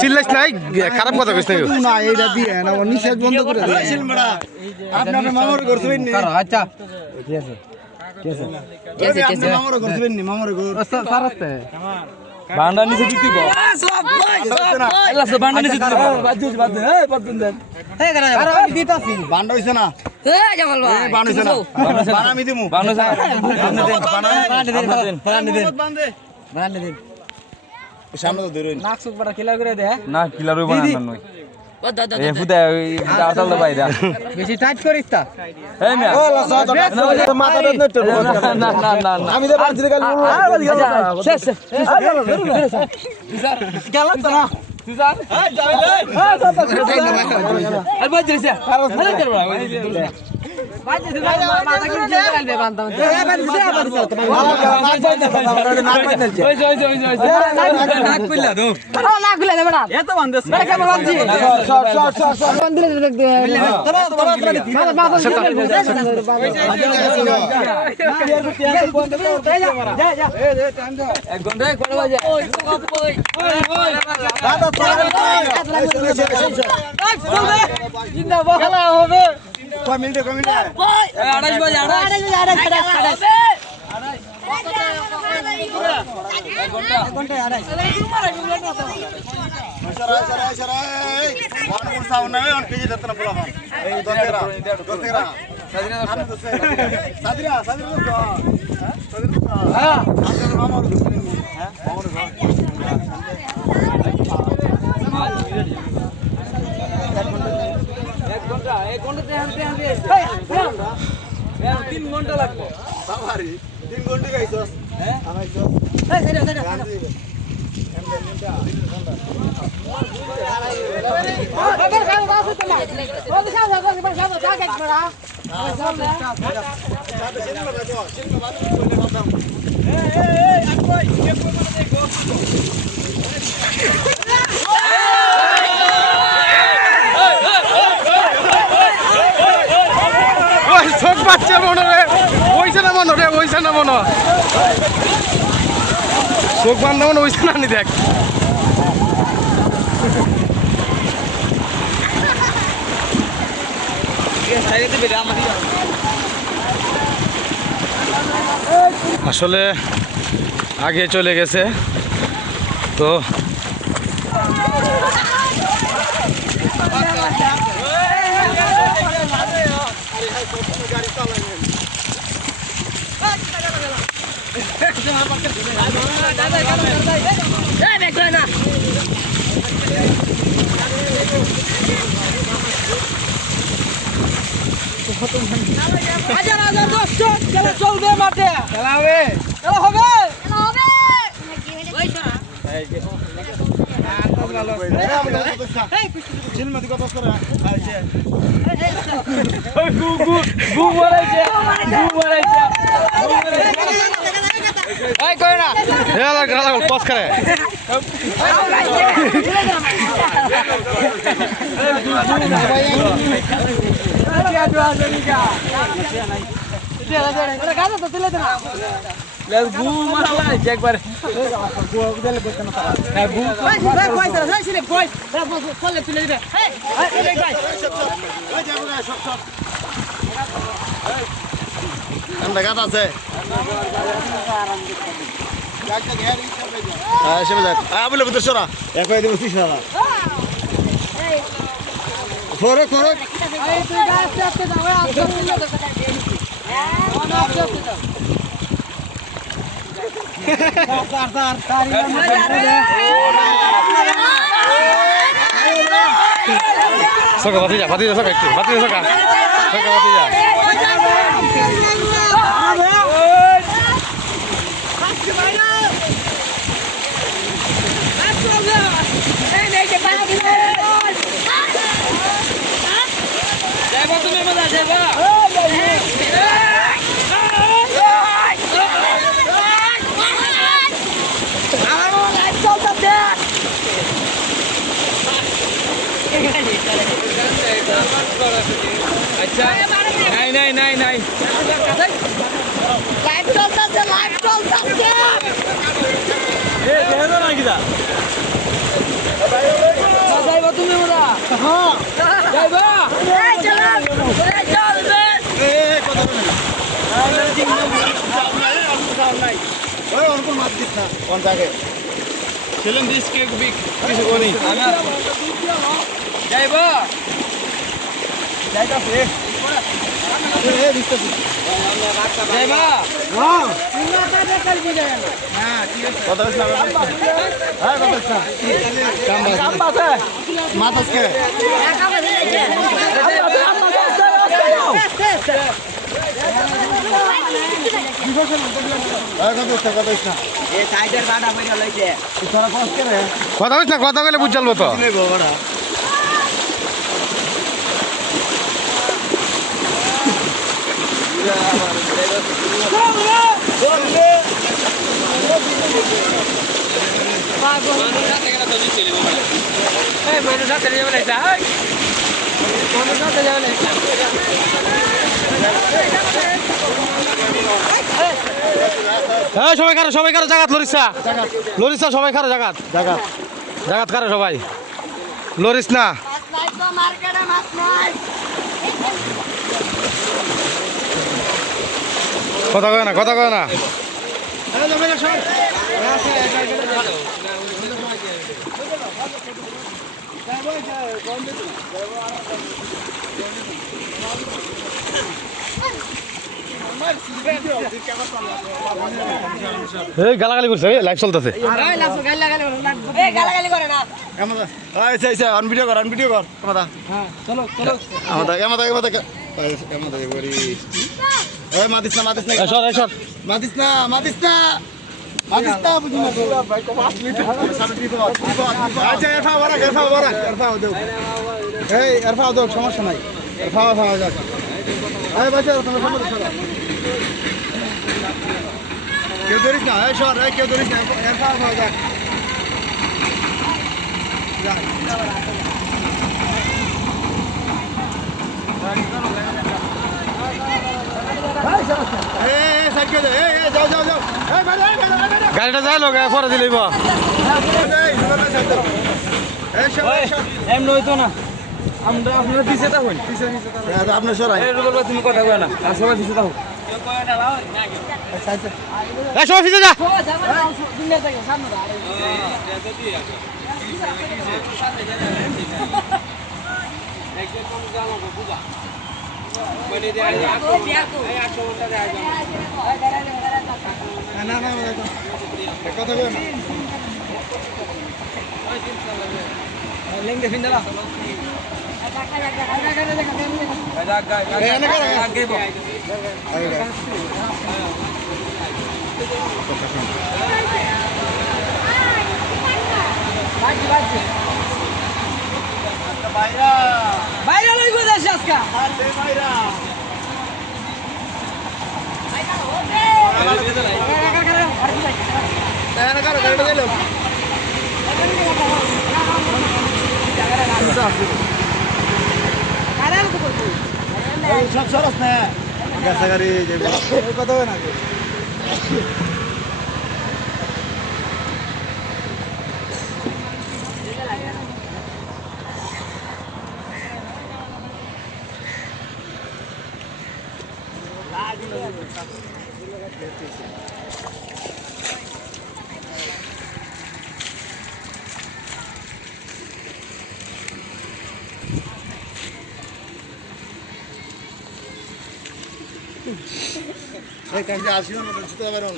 চিল্লাইস নাই খারাপ কথা কইছ না এইটা দিয়ে না নিষেধ বন্ধ করে দে আপনার মামার করছেন নি আচ্ছা ঠিক আছে ঠিক আছে আপনি মামার করছেন নি মামার ঘর সারাতে বান্ডা নিচে দিতে গো সব আল্লাহ সব বান্ডা নিচে দিতে বাদ দে এই বাদুন দেন হে করা আরে আমি দিতাছি বান্ডা হইছে না এ জামাল ভাই বান্ডা হইছে না বান্ডা আমি দিমু বান্ডা আপনি দেন বান্ডা দেন বান্ডা দেন সামনে তো ধরে নাক সুক বড় কিলা করে দে না কিলা রই বানা নই এ ফুদা আতাল দা বাইরা বেশি টাইট করিস তা এই মিয়া ও মাথা দত না না আমি দে বাড়ি থেকে শেষ গেল তো না তুজার এই যাবে আর বাজ দিছে আর করব বাজ দিছে মাথা কি দিয়ে গালবে বানতাম এ বাজ দিছে আবার দিছে নাক কইলা দো ও নাক কইলা দে বড়া এত বানদেছ বড়া কেমন বানছি শর্ট বানদিলে দেখ দে এক ঘন্টা কোন বাজে ওই ওই দাদা জিন্দাবাদ খেলা হবে কয় মিনিটে 28 বাজে 3 ঘন্টা লাগবে বাবারি 3 ঘন্টা গাইছস হ্যাঁ আমাইছস এই সেটা চোখ বাচ্চা মনে রে ওইছে না মনে রে ওইছে না মনে চোখ বান্ধা মনে ওইছে না নি দেখ আসলে আগে চলে গেছে তো চলবে মাঠে খেলা হবে খেলা হবে পথ করে একবার গাছ আছে বলে বুঝতে সরা এক দেবো 30 টাকা খোরে খোরে Soka batija, batija soka একটু, batija soka. Soka batija. अच्छा नहीं नहीं नहीं नहीं लाइव चलता है ये देखो ना किधर কথা বলিস না, কথা বলে বুঝ চলবো তো। হ্যাঁ সবাই কারো জাগাত লরিসা সবাই কারো জাগাত কারো সবাই লরিস না। কথা কয় না এই গালাগালি করছে, লাইভ চলতেছে। ভিডিও কর সমস্যা নাই। কেউ ধরিস না, কেউ ধরিস না, গাড়িটা যাই লোক পরে দিলেই এমন হইতো না। আমরা আপনার পিছিয়ে থাকুন, আপনার সরাই তুমি কথা কয় না, আর সবাই পিছিয়ে থাকুন। সবাই পিছিয়ে যা। কথা কয় না। লেঙ্গে ফিন্দা বাইরে লইব দেশ আজকা বাইরা সব সরস না গাছাগাড়ি কথা হয় না। আসিও না তো কারণ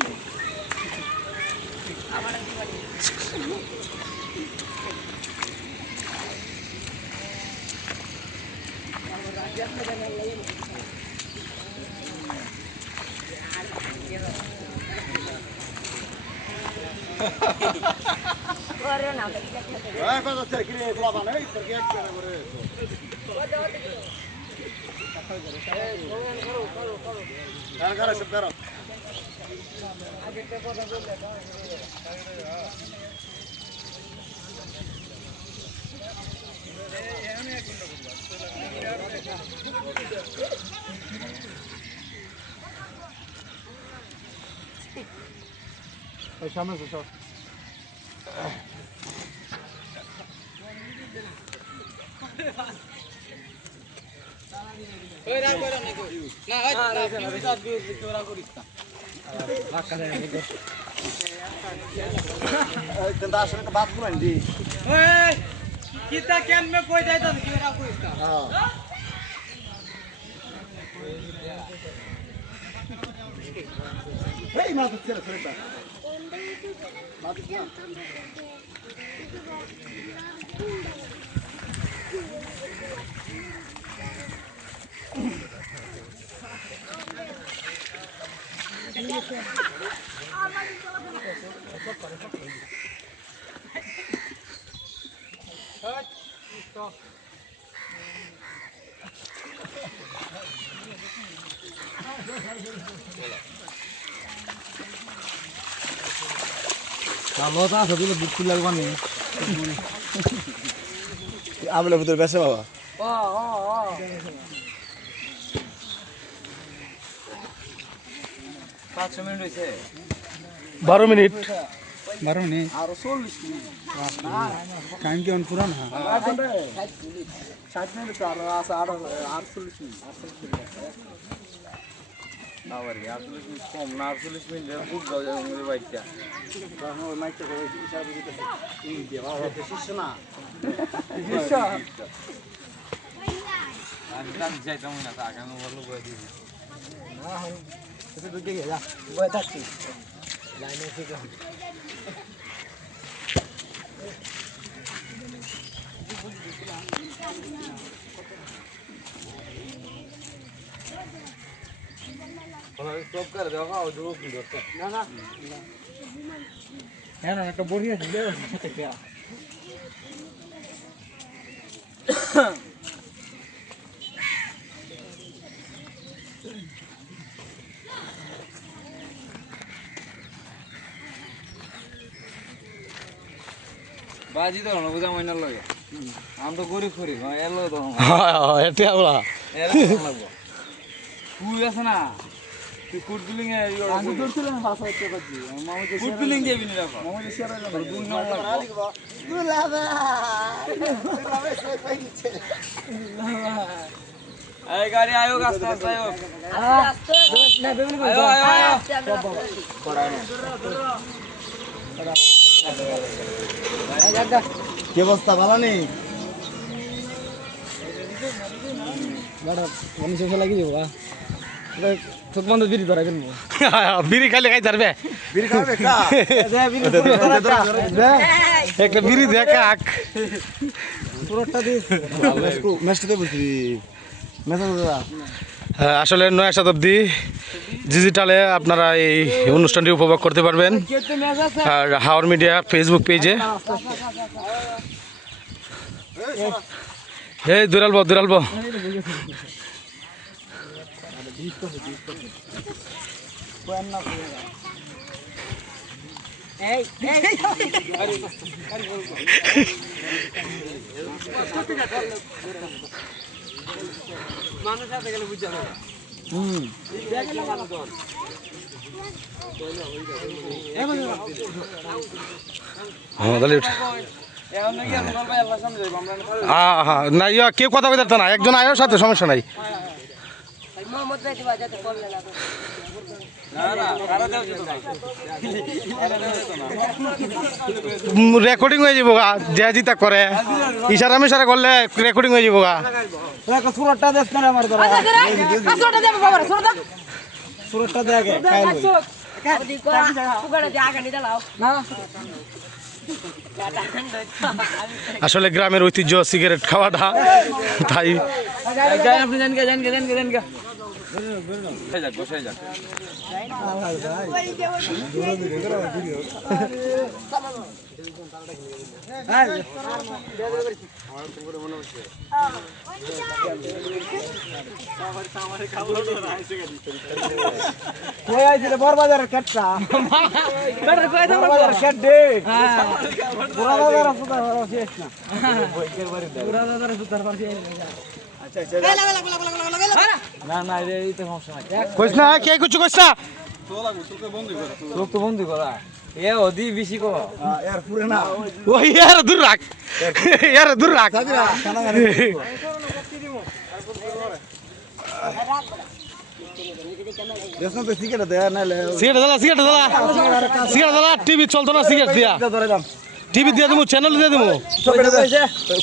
সামনে সব বাদ করেন দি কিতা কেন মে কই যাইতা কি না কইতা এই মাছ ছেড়ে ছেড়ে ভালো তা সবগুলো বুঝতে লাগবা নি আমলের ভিতরে বেসে বাবা 12 মিনিট আরো 40 মিনিট টাইম কি পুরা না 60 মিনিট আর আছে 48 মিনিট না বাড়ি 48 মিনিট কম না 48 মিনিট খুব যাও যাও মেরে বাইকটা তখন ওই মাইকটা করে হিসাব দিতেছে এই দিয়ে বাবা শিষ্য না শিষ্য আমি যাইতাম না তা আগামী বললো বলে দিবি না হয় তুই ঢুকে যা বয় থাকছি লাইনে থেকে সব করে দাও খাও জোর কি করতে না না হ্যাঁ না একটা বড়ি আছে দেও সাথে পেয়া বাজি তো না বুঝা মইনা লাগে আম তো গরিব করি এলো তো হ্যাঁ এটা ওলা লাগবো তুই আছে না তুই ফুড বিলিং এ আমি ধরছিলাম 500 টাকা দিয়ে মামা যে ফুড বিলিং দিয়ে বিনি রাখো মামা যে শেয়ার না দুই নাম লাগবো দুলাবা দুলাবা সই পাই দিচ্ছে এই গাড়ি আয়ো আস্তে আস্তে আয়ো আস্তে না বেবি আয়ো আয়ো পড়ায় না কি অবস্থা ভালো নেই বিড়ি খাইলে খাই যাবে একটা বিড়ি দেখা আসলে নয়া শতাব্দী ডিজিটালে আপনারা এই অনুষ্ঠানটি উপভোগ করতে পারবেন আর হাওর মিডিয়া ফেসবুক পেজে এই দুরালবো মানুষ আছে গেলে বুঝা না না ইয়া কেউ কথা বলতে না একজন আয়ের সাথে সমস্যা নাই রেকর্ডিং হয়ে যাব গা যে জিতা করে ইশারা মিশারা করলে রেকর্ডিং হয়ে যাব গা সুরটটা দেখ না আমার ধরা সুরটটা দেখ আসলে গ্রামের ঐতিহ্য সিগারেট খাওয়াটা তাই আপনি জান গে বরবাজারের কাটটা কাটে না এই তো সমস্যা নাই কইছ না কে কিছু কইছ না চোখ তো বন্ধ করা এ ওদি বেশি কো এর পুরে না ওই ইয়ার দূর রাখ দেখুন তো সিগারেট দেয়া নালে সিগারেট দালা টিভি চলতো না সিগারেট দিয়া ধরে দাম টিভি দিয়ে দেবো চ্যানেল দিয়ে দেবো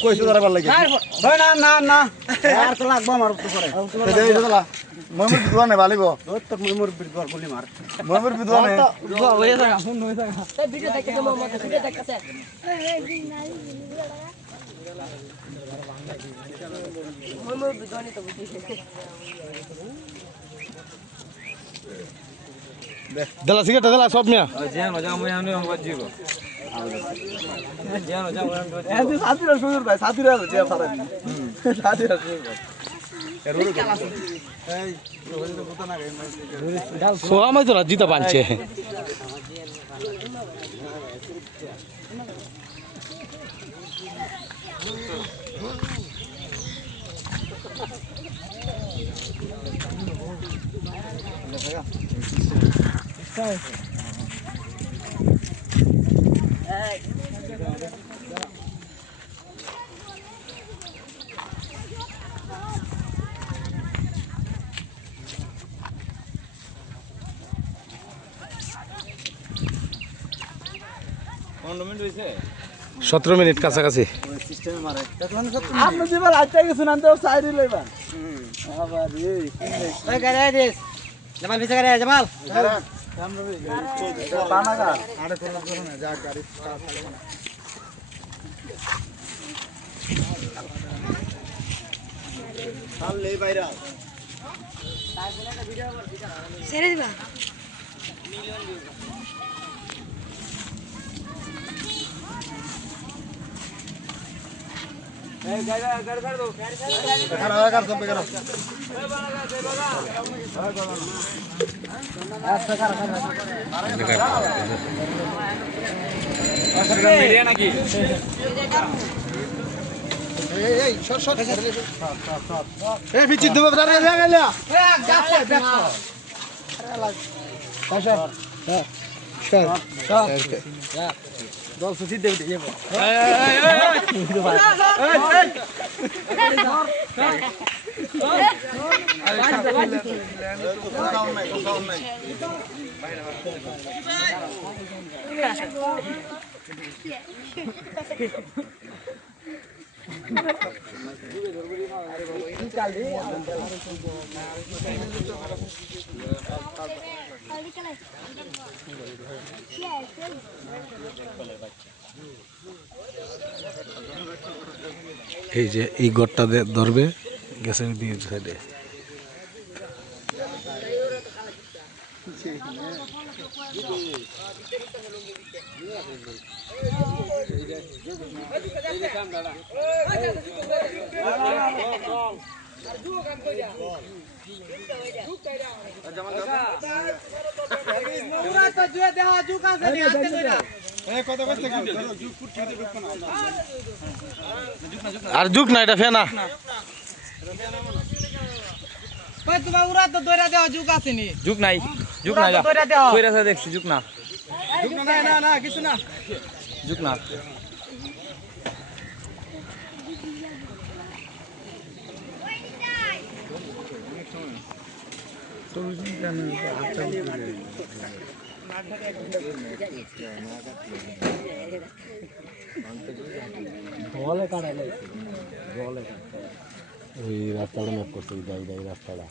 কইছে ধরে ভালো লাগে হয় না না না আর তো লাগবে আমার তো পরে দেই দাদা ময়মুর বিদওয়ানে ভালিব তো ময়মুর বিদওয়ার বলি মার ময়মুর বিদওয়ানে হয়ে যায় ফোন হয়ে যায় ভিডিও দেখতে মোহাম্মদ ভিডিও দেখতে মোহাম্মদ বিদওয়ানি তো বুঝি দালা সিগারেট দালা সব মিয়া জানো যাও মই আমি আমার জীব জানো যাও এত সাথীরা সুন্দর ভাই সাথীরা যে সারা সাথীরা সুন্দর এই রোহিত কথা না গাই সো আমায় তো জিতা বানছে কন্ডোমেন্ট হইছে 17 মিনিট কাছাকাছি সিস্টেমে মারে আপনি যেবার আইতে গেছেন আনতে সাইড লইবা আবার এই ওই গাড়ি দিস জামাল ভিতরে গাড়ি জামাল বানাগা আরে কোন না যা গাড়ি চাল লে বাইরা ছেড়ে দিবা এই গাড়ি ছাড় দাও খারাপ কার সব বেকার মিডিয়া নাকি এই শট শট এই বিচি দেব দাঁড়া গেলা গাছে দেখো কাশা হ্যাঁ শট দল সুতি দেব দিয়ে এই যে এই গড়টা ধরবে গ্যাসের দিয়ে সাইডে আর যুগ না এটা ফেনা তোমার উড়া তো দইরা দেওয়া যুগ আসেনি যুগ নাই দইরা দেওয়া কইরা দেখছি যুগ না না কিছু না যুগ না ওই রাস্তাটা ম্যাপ করছে এই রাস্তাটা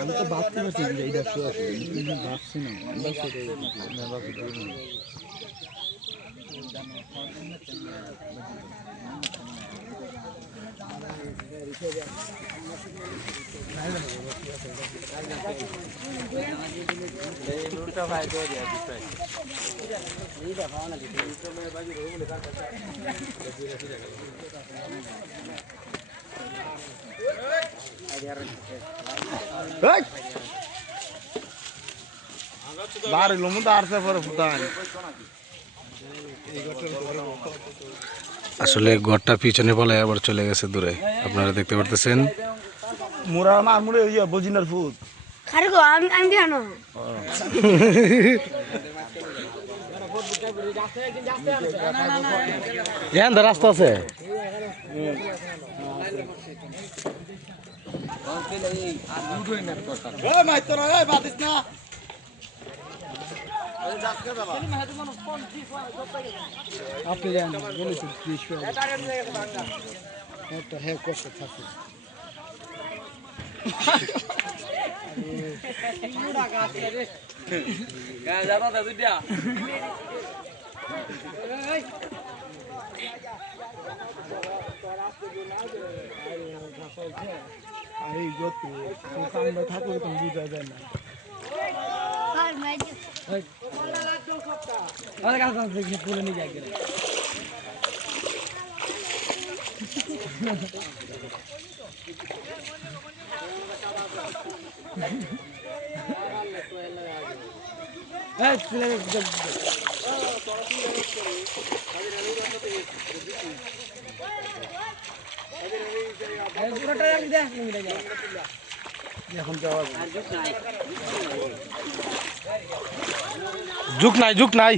আমি তো ভাবতে পারছি যে এইটা শো আছে ভাবছি না বাড়ি লোমু তো আরছে পরে ফুটান আসলে গড়টার পিছনে বলে আবার চলে গেছে দূরে আপনারা দেখতে পারতেছেন মুরা মার মুরে ইয়া বজিনার ফুট খারে গো আমি দিয়ানো রাস্তা আছে ওই মাই তোরা এই বাতিস না আপনি জানেন বলেছেন 30 একটা হ্যাঁ কষ্ট থাকে আরে গত সামনে থাকলে তো বুঝা যায় না আর নাই আরে কাজ থেকে পুরো নিয়ে যাই এই ছেলে পুরোটা আমি দেখ এখন যাওয়া ঝুঁক নাই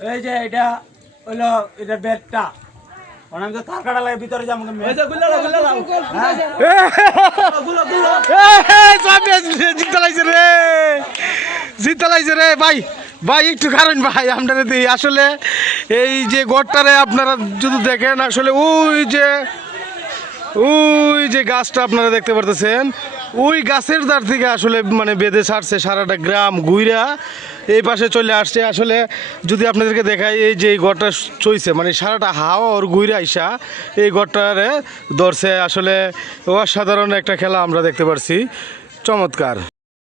এই যে এটা হলো এটা বেডটা আমি তো তার কাটা লাগে ভিতরে যাবো জিতালাইছে রে ভাই ভাই একটু কারণ ভাই আপনারা আসলে এই যে গড়টারে আপনারা যদি দেখেন আসলে ওই যে গাছটা আপনারা দেখতে পারতেছেন ওই গাছের দ্বার থেকে আসলে মানে বেঁধে ছাড়ছে সারাটা গ্রাম ঘুইরা এই পাশে চলে আসছে আসলে যদি আপনাদেরকে দেখাই এই যে এই গড়টা চইছে মানে সারাটা হাওয়া ওর ঘুইরা আইসা এই গড়টারে ধরছে আসলে অসাধারণ একটা খেলা আমরা দেখতে পারছি চমৎকার।